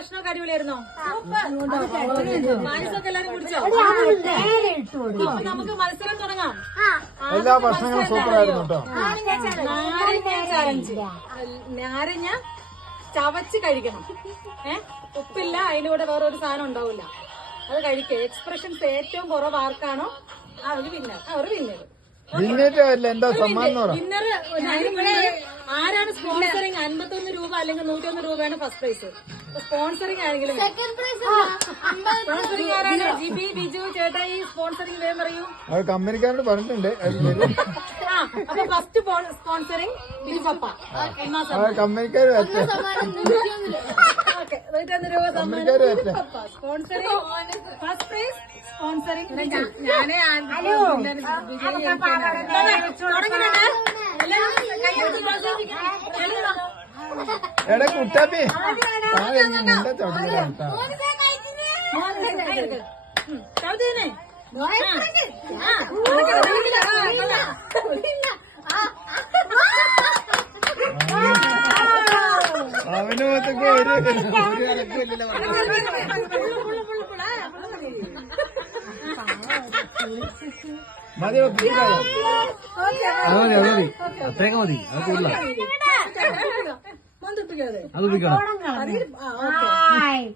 ഭക്ഷണമൊക്കെ അടിപൊളിയായിരുന്നോ? പായസമൊക്കെ എല്ലാരും കുടിച്ചോ? അപ്പൊ നമുക്ക് മത്സരം തുടങ്ങാം. എല്ലാ ഭക്ഷണങ്ങളും സൂപ്പർ ആയിരുന്നു കേട്ടോ. നാരങ്ങ ചലഞ്ച് നാരങ്ങ ചവച്ച് കഴിക്കണം. ഏ? ഉപ്പില്ല അതിന്റെ കൂടെ വേറെ ഒരു സാധനം ഉണ്ടാവില്ല അത് കഴിക്കുക എക്സ്പ്രഷൻസ് ഏറ്റവും കുറവ് ആർക്കാണോ? അവർ വിന്നർ അവർ വിന്നർ വിന്നേറ്റ് അല്ല എന്താ സമ്മാനം എന്ന് വിന്നർ ആരാണ് സ്പോൺസറിങ് അൻപത്തൊന്ന് രൂപ അല്ലെങ്കിൽ നൂറ്റൊന്ന് രൂപയാണ് ഫസ്റ്റ് പ്രൈസ് സ്പോൺസറിങ് ആണെങ്കിലും സ്പോൺസറിങ് ആരാണ്? ജിബി ബിജു ചേട്ടാ ഈ സ്പോൺസറിങ് വേഗം പറയൂ? അത് കമ്പനിക്കാരോട് പറഞ്ഞിട്ടുണ്ട്. ആ അപ്പൊ ഫസ്റ്റ് സ്പോൺസറിങ് ബിജു പപ്പ ഒന്നാം ആ കമ്പനിക്കാർ ഓക്കെ രൂപ സമ്മാനം? വെച്ച സ്പോൺസറിങ് ഫസ്റ്റ് പ്രൈസ് സ്പോൺസറിങ് ഞാനേ എടാ കുട്ടാപ്പി. താഴെ നിന്റെ കേട്ടോ അവന് മൊത്തക്ക് ഒരു ഒരു ഇറക്കമില്ലല്ലോ മതി കുട്ടിക്കാലോ അത് മതി അത് മതി മതി അത് കൂടുതലാ അത്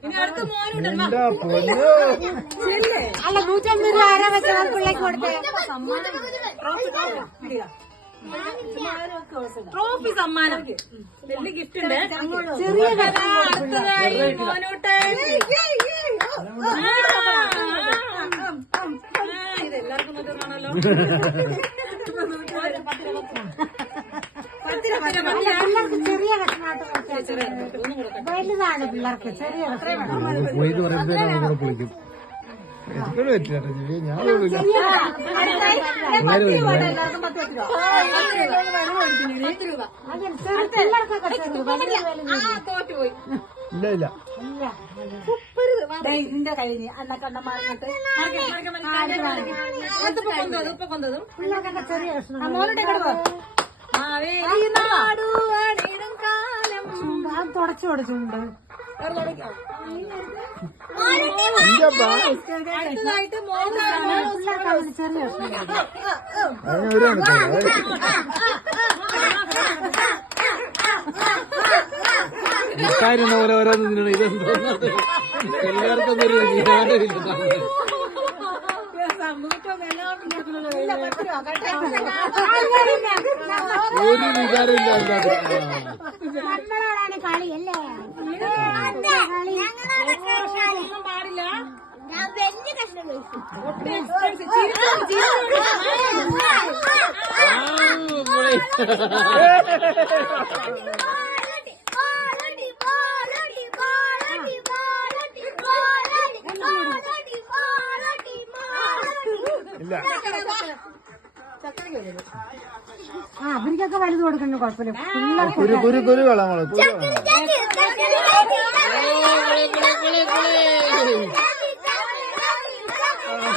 ഇനി അടുത്ത മോനുണ്ട്. അല്ല നൂറ്റമ്പത് രൂപ ആരാ വെച്ചാൽ പിള്ളേക്ക് കൊടുത്തേ. ട്രോഫി സമ്മാനം. വലിയ ഗിഫ്റ്റ് ഉണ്ട്. ചെറിയ അടുത്തതായി മോനൂട്ടൻ ഇത് എല്ലാവർക്കും നോക്കാണല്ലോ പിള്ളേർക്ക് ചെറിയ കഷ്ണമായിട്ട് കൊടുത്തേ വലുതാണ് പിള്ളേർക്ക് ചെറിയ ഇല്ല ഇല്ല. ഇതിന്റെ കഴിഞ്ഞ് അന്നൊക്കെ കൊന്തതും പിള്ളേർക്കൊക്കെ ചെറിയ കഷ്ണം കാലം ഞാൻ തുടച്ചു ചെറിയ കണക്കില്ല മിഠായിരുന്ന പോലെ ഓരോന്ന് ഇതെന്തോ എല്ലാവർക്കും ഒരു വിചാരമില്ല ഒരു. ആ. നമ്മളോടാണ് കളി അല്ലേ? പാടില്ല. ഞാൻ വലിയ കഷ്ണം കഴിച്ചു. ഇല്ല ആ അവർക്കൊക്കെ വലുത് കൊടുക്കണ്ട കുഴപ്പമില്ല കുരു കുരു കുരു കളങ്ങൾ കുരു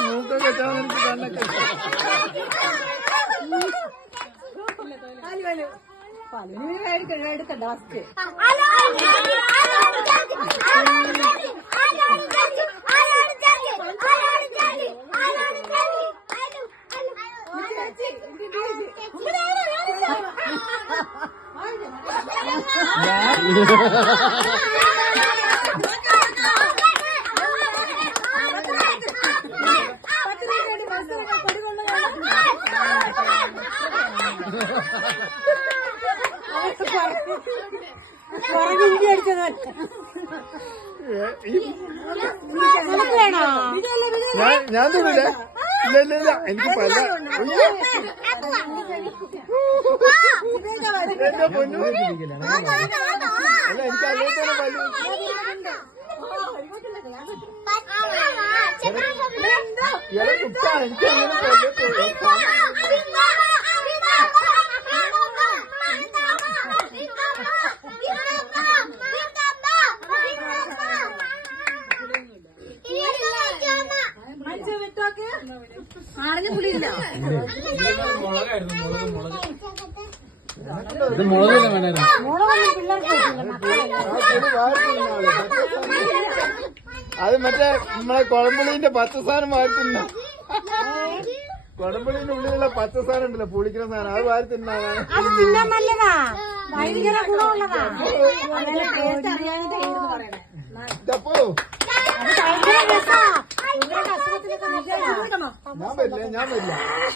മൂക്കൊക്കെ കണ്ണൊക്കെ എടുക്കണ്ട ഫസ്റ്റ് ഞാൻ ഞാൻ തോന്നില്ല ഇല്ല ഇല്ല ഇല്ല എനിക്ക് പല അയ്യോ, എന്റെ പൊന്നു അല്ല എനിക്ക് അതേപോലെ വലിയ ഇയാളെ കുട്ടാ എനിക്ക് അങ്ങനെ ആടിന് പുളിയില്ല. ഇത് മുളക് തന്നെ വേണമായിരുന്നു. അത് മറ്റേ നമ്മളെ കുഴമ്പുളീന്റെ പച്ചസാധനം സാധനം വാരി തിന്ന കുഴമ്പുളീന്റെ ഉള്ളിലുള്ള പച്ചസാധനം ഉണ്ടല്ലോ പുളിക്കുന്ന സാധനം. അത് വാരി തിന്നാണ് അത് തിന്നാൻ നല്ലതാ. ഭയങ്കര ഗുണമുള്ളതാ. ടേസ്റ്റ് അറിയാനിട്ടായിരുന്നു പറയണേ ഇതപ്പോ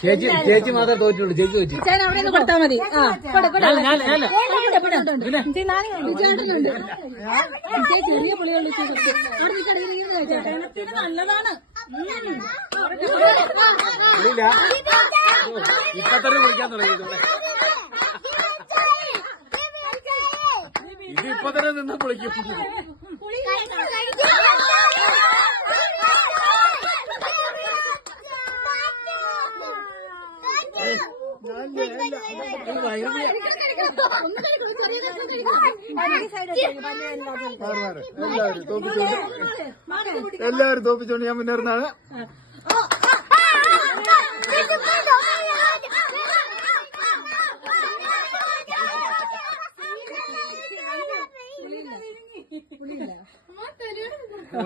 ചേച്ചി ചേച്ചി മാത്രമേ തോറ്റുള്ളൂ ചേച്ചി തോറ്റി. ചേട്ടൻ അവിടെ നിന്ന് കൊടുത്താൽ മതി. ആ കൊടു, കൊടു. ഞാൻ- ഞാൻ- ഞാനല്ല. ചേച്ചി, നാളെ ചേട്ടനുണ്ട്. ചെറിയ ഇത് ഇങ്ങനെ നല്ലതാണ്. ഉം. ഇല്ല. ഇപ്പൊ തന്നെ കുളിക്കാൻ തുടങ്ങി ഇതോടെ. ഇത് ഇപ്പൊ തന്നെ നിന്ന് കുളിക്കും ഞാൻ ചെയ്യില്ല. ഇത് ഭയങ്കര മാറ് മാറ്. എല്ലാവരും തോപ്പിച്ചോണ്ട് എല്ലാവരും തോപ്പിച്ചോണ്ട് ഞാൻ മുന്നേറുന്നതാണ്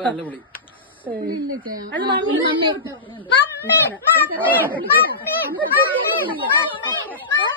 നല്ല പുളി വേണ്ട, നിർബന്ധിക്കില്ല. നിർ-